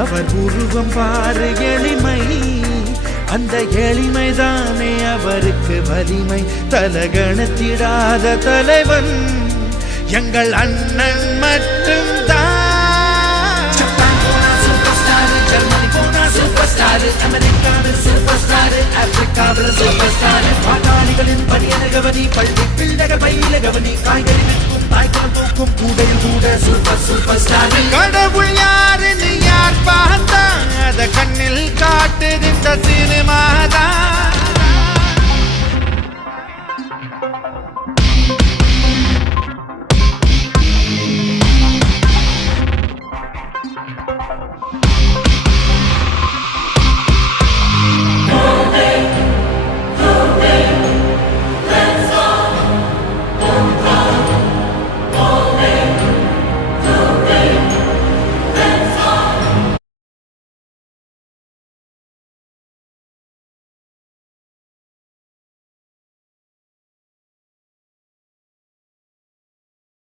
அவர் உருவம் பாரு எளிமை, அந்த எளிமைதானே அவருக்கு வலிமை. தலகணத்திடாத தலைவன் எங்கள் அண்ணன் மட்டும் தான். ஜப்பான் போனா சூப்பர் ஸ்டார், ஜெர்மனி போனா சூப்பர் ஸ்டார், அமெரிக்காவில் சூப்பர் ஸ்டார், ஆப்பிரிக்காவில் சூப்பர் ஸ்டார். பாட்டாளிகளின் பணியன கவனி, பள்ளி பிள்ளைகள் பயில கவனி, காய்கறி விற்கும் தாய்க்குளம் தூக்கும் கூடையில் கூட சூப்பர் சூப்பர் ஸ்டார். கடவுள் யாருன்னு யார்